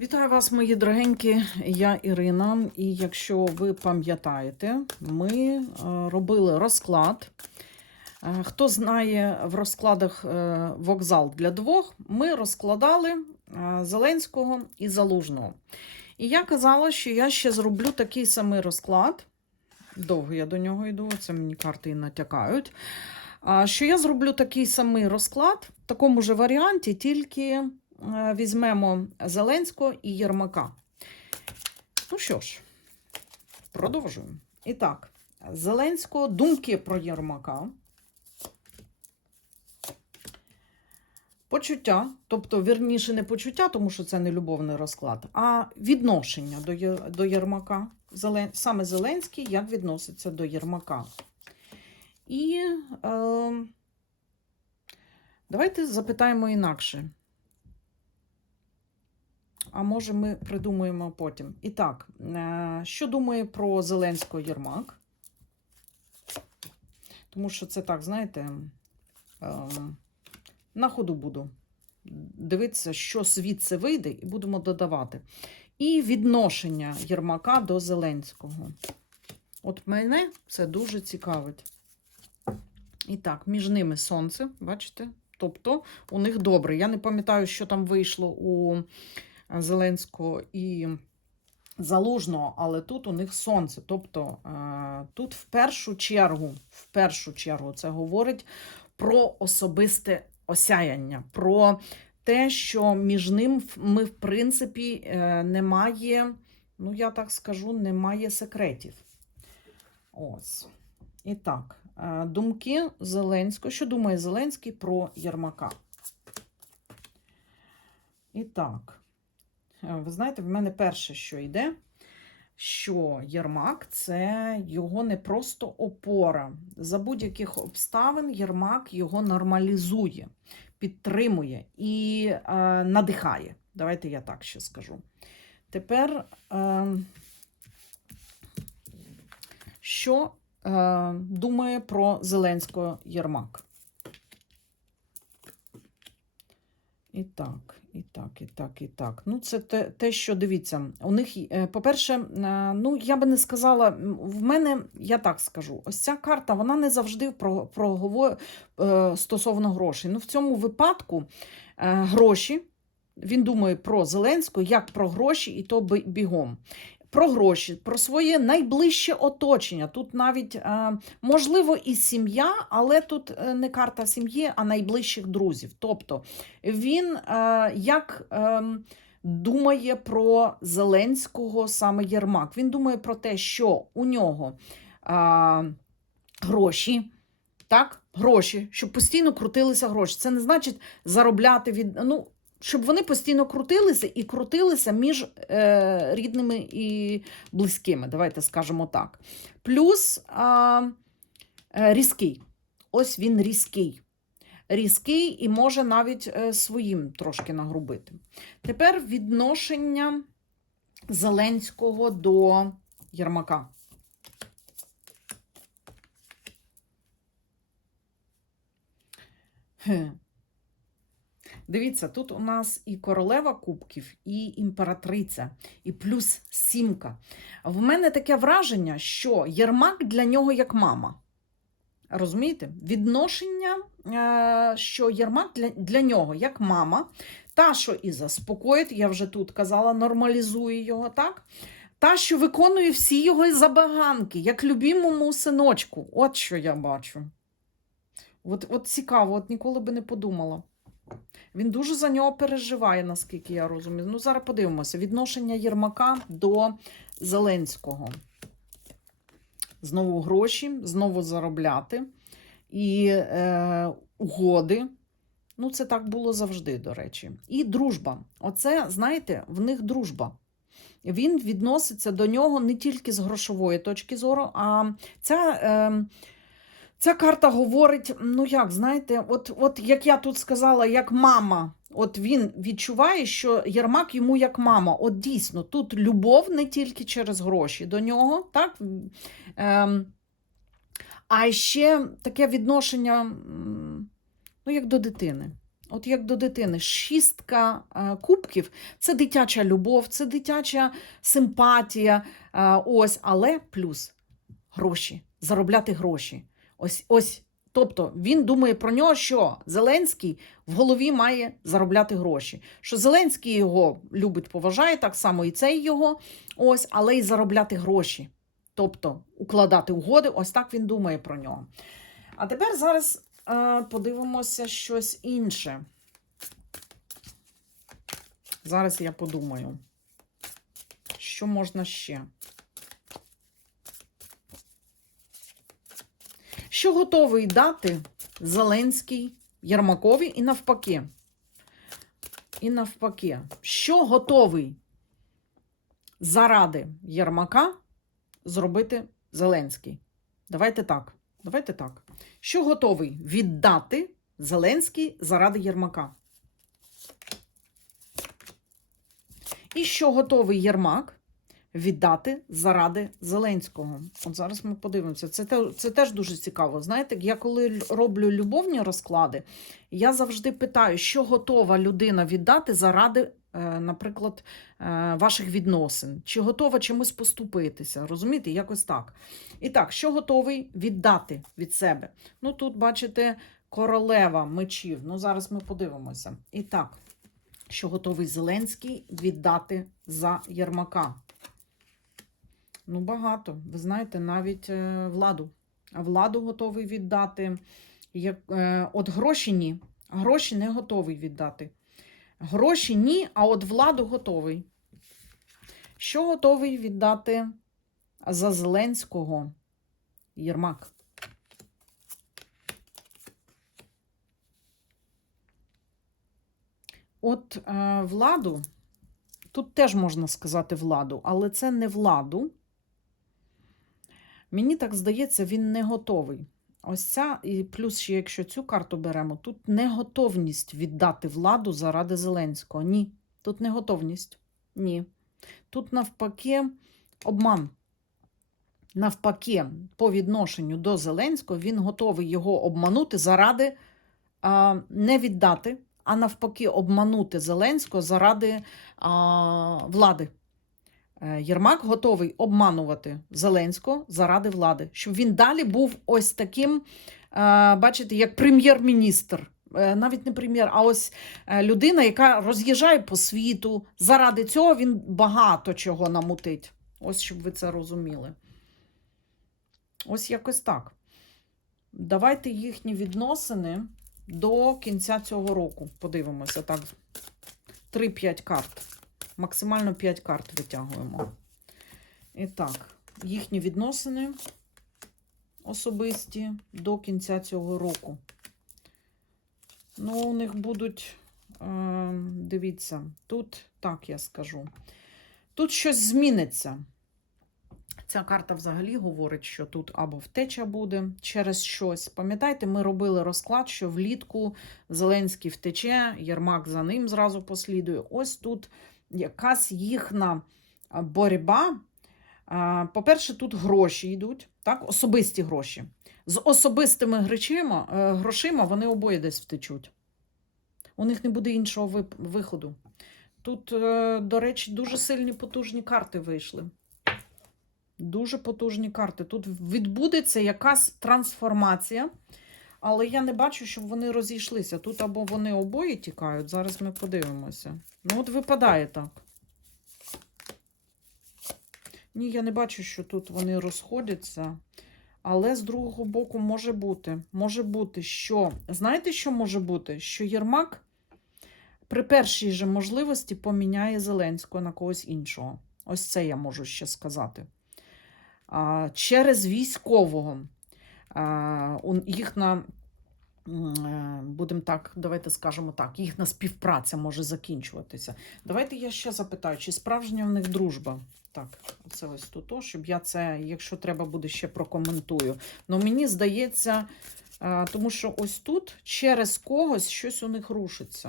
Вітаю вас, мої дорогенькі. Я Ірина. І якщо ви пам'ятаєте, ми е, робили розклад. Е, Хто знає в розкладах е, вокзал для двох, ми розкладали Зеленського і Залужного. І я казала, що я ще зроблю такий самий розклад. Довго я до нього йду, це мені карти і натякають. Що я зроблю такий самий розклад в такому ж варіанті, тільки візьмемо Зеленського і Єрмака. Ну що ж, продовжуємо. І так, Зеленського думки про Єрмака. Почуття, тобто, вірніше, не почуття, тому що це не любовний розклад, а відношення до, Єрмака. Саме Зеленський як відноситься до Єрмака. І е, давайте запитаємо інакше. А може, ми придумаємо потім. І так, е, що думає про Зеленського Єрмак? Тому що це так, знаєте, е, на ходу буду дивитися, що звідси вийде, і будемо додавати. І відношення Єрмака до Зеленського. От мене це дуже цікавить. І так, між ними сонце, бачите? Тобто у них добре. Я не пам'ятаю, що там вийшло у Зеленського і Залужного, але тут у них сонце. Тобто е, тут в першу чергу, в першу чергу, це говорить про особисте осяяння, про те, що між ним ми, в принципі, е, немає, ну я так скажу, немає секретів. Ось. І так, е, думки Зеленського. Що думає Зеленський про Єрмака? І так, ви знаєте, в мене перше, що йде, що Єрмак це його не просто опора. За будь-яких обставин Єрмак його нормалізує, підтримує і е, надихає. Давайте я так ще скажу. Тепер, е, що е, думає про Зеленського Єрмак? І так, і так, і так, і так. Ну, це те, те що дивіться. У них, е, по-перше, е, ну я би не сказала, в мене, я так скажу, ось ця карта, вона не завжди про, про е, стосовно грошей. Ну, в цьому випадку гроші. Він думає про Зеленського як про гроші, і то бігом. Про гроші, про своє найближче оточення. Тут навіть, е, можливо, і сім'я, але тут е, не карта сім'ї, а найближчих друзів. Тобто він е, як е, думає про Зеленського саме Єрмак. Він думає про те, що у нього гроші. Так, гроші, щоб постійно крутилися гроші. Це не значить заробляти від. Ну, щоб вони постійно крутилися і крутилися між е, рідними і близькими, давайте скажемо так. Плюс е, різкий. Ось він різкий. Різкий і може навіть е, своїм трошки нагрубити. Тепер відношення Зеленського до Єрмака. Хе. Дивіться, тут у нас і королева кубків, і імператриця, і плюс сімка. В мене таке враження, що Єрмак для нього як мама. Розумієте? Відношення, е, що Єрмак для, для нього як мама, та, що і заспокоїть, я вже тут казала, нормалізує його, так? Та, що виконує всі його забаганки, як любімому синочку. От що я бачу. От, от цікаво, от ніколи би не подумала. Він дуже за нього переживає, наскільки я розумію. Ну, зараз подивимося. Відношення Єрмака до Зеленського. Знову гроші, знову заробляти. І е, угоди. Ну, це так було завжди, до речі. І дружба. Оце, знаєте, в них дружба. Він відноситься до нього не тільки з грошової точки зору, а ця. Е, Ця карта говорить, ну як, знаєте, от, от як я тут сказала, як мама. От він відчуває, що Єрмак йому як мама. От дійсно, тут любов не тільки через гроші до нього, так? Ем, а ще таке відношення, ну, як до дитини. От як до дитини, шістка е, кубків це дитяча любов, це дитяча симпатія. е, ось, але плюс гроші, заробляти гроші. Ось, ось. Тобто він думає про нього, що Зеленський в голові має заробляти гроші. Що Зеленський його любить, поважає, так само і цей його, ось, але й заробляти гроші. Тобто укладати угоди, ось так він думає про нього. А тепер зараз е, подивимося щось інше. Зараз я подумаю, що можна ще. Що готовий дати Зеленський Єрмакові і навпаки? І навпаки, що готовий заради Єрмака зробити Зеленський? Давайте так. Давайте так. Що готовий віддати Зеленський заради Єрмака? І що готовий Єрмак віддати заради Зеленського? От зараз ми подивимося. Це, це теж дуже цікаво. Знаєте, я коли роблю любовні розклади, я завжди питаю, що готова людина віддати заради, е, наприклад, е, ваших відносин, чи готова чимось поступитися. Розумієте, якось так. І так, що готовий віддати від себе? Ну, тут, бачите, королева мечів. Ну, зараз ми подивимося. І так, що готовий Зеленський віддати за Єрмака? Ну, багато. Ви знаєте, навіть е, владу. А владу готовий віддати. Е, от гроші ні. Гроші не готовий віддати. Гроші ні, а от владу готовий. Що готовий віддати за Зеленського Єрмак? От е, владу, тут теж можна сказати владу, але це не владу. Мені так здається, він не готовий. Ось ця, і плюс ще якщо цю карту беремо, тут не готовність віддати владу заради Зеленського. Ні. Тут не готовність. Ні. Тут навпаки обман. Навпаки, по відношенню до Зеленського, він готовий його обманути заради а, не віддати, а навпаки, обманути Зеленського заради а, влади. Е, Єрмак готовий обманувати Зеленського заради влади, щоб він далі був ось таким, е, бачите, як прем'єр-міністр. Е, Навіть не прем'єр, а ось людина, яка роз'їжджає по світу. Заради цього він багато чого намутить. Ось щоб ви це розуміли. Ось якось так. Давайте їхні відносини до кінця цього року. Подивимося так. 3-5 карт. Максимально 5 карт витягуємо. І так, їхні відносини особисті до кінця цього року. Ну, у них будуть, е, дивіться, тут, так я скажу, тут щось зміниться. Ця карта взагалі говорить, що тут або втеча буде через щось. Пам'ятаєте, ми робили розклад, що влітку Зеленський втече, Єрмак за ним зразу послідує. Ось тут якась їхня боротьба. По-перше, тут гроші йдуть, так? особисті гроші. З особистими грошима, е, грошима вони обоє десь втечуть. У них не буде іншого виходу. Тут, е, до речі, дуже сильні потужні карти вийшли. Дуже потужні карти. Тут відбудеться якась трансформація, але я не бачу, щоб вони розійшлися. Тут або вони обоє тікають. Зараз ми подивимося. Ну, от випадає так. Ні, я не бачу, що тут вони розходяться. Але з другого боку може бути. Може бути, що. Знаєте, що може бути? Що Єрмак при першій же можливості поміняє Зеленського на когось іншого. Ось це я можу ще сказати. А, через військового. А, у- їхня, е, будемо так, давайте скажемо так, їхня співпраця може закінчуватися. Давайте я ще запитаю, чи справжня в них дружба? Так, це ось тут, щоб я це, якщо треба буде, ще прокоментую. Ну, мені здається, е, тому що ось тут через когось щось у них рушиться.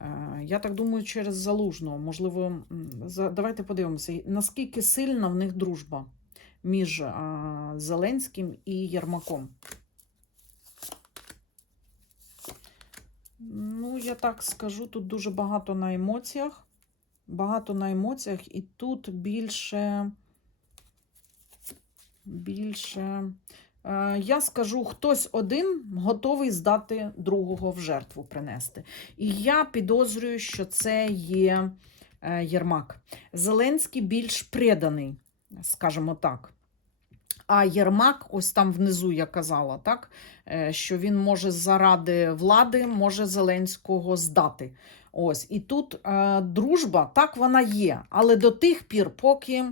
Е, Я так думаю, через залужного. Можливо, давайте подивимося, наскільки сильна в них дружба між Зеленським і Єрмаком. Ну, я так скажу, тут дуже багато на емоціях. Багато на емоціях, і тут більше. Більше. Е, Я скажу, хтось один готовий здати другого в жертву принести. І я підозрюю, що це є е, Єрмак. Зеленський більш преданий, скажімо так. А Єрмак, ось там внизу я казала, так, е, що він може заради влади, може Зеленського здати. Ось. І тут е, дружба, так вона є, але до тих пір, поки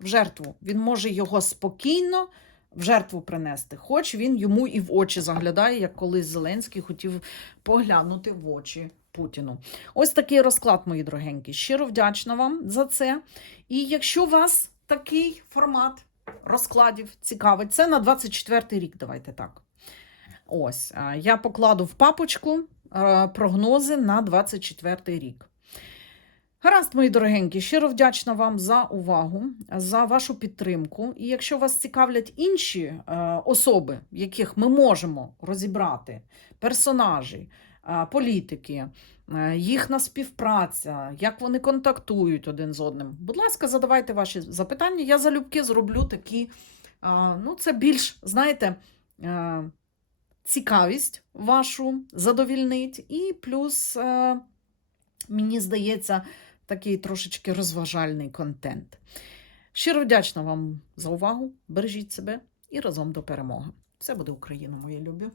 в жертву. Він може його спокійно в жертву принести, хоч він йому і в очі заглядає, як колись Зеленський хотів поглянути в очі Путіну. Ось такий розклад, мої дорогенькі. Щиро вдячна вам за це. І якщо вас такий формат розкладів цікавить, це на 24 рік, давайте так. Ось, я покладу в папочку е, прогнози на 24 рік. Гаразд, мої дорогенькі, щиро вдячна вам за увагу, за вашу підтримку. І якщо вас цікавлять інші е, особи, яких ми можемо розібрати, персонажі, е, політики, е, їхня співпраця, як вони контактують один з одним, будь ласка, задавайте ваші запитання. Я залюбки зроблю такі, е, ну, це більш, знаєте, е, цікавість вашу задовільнить, і плюс, е, мені здається, такий трошечки розважальний контент. Щиро вдячна вам за увагу. Бережіть себе і разом до перемоги. Все буде Україна, мої любі.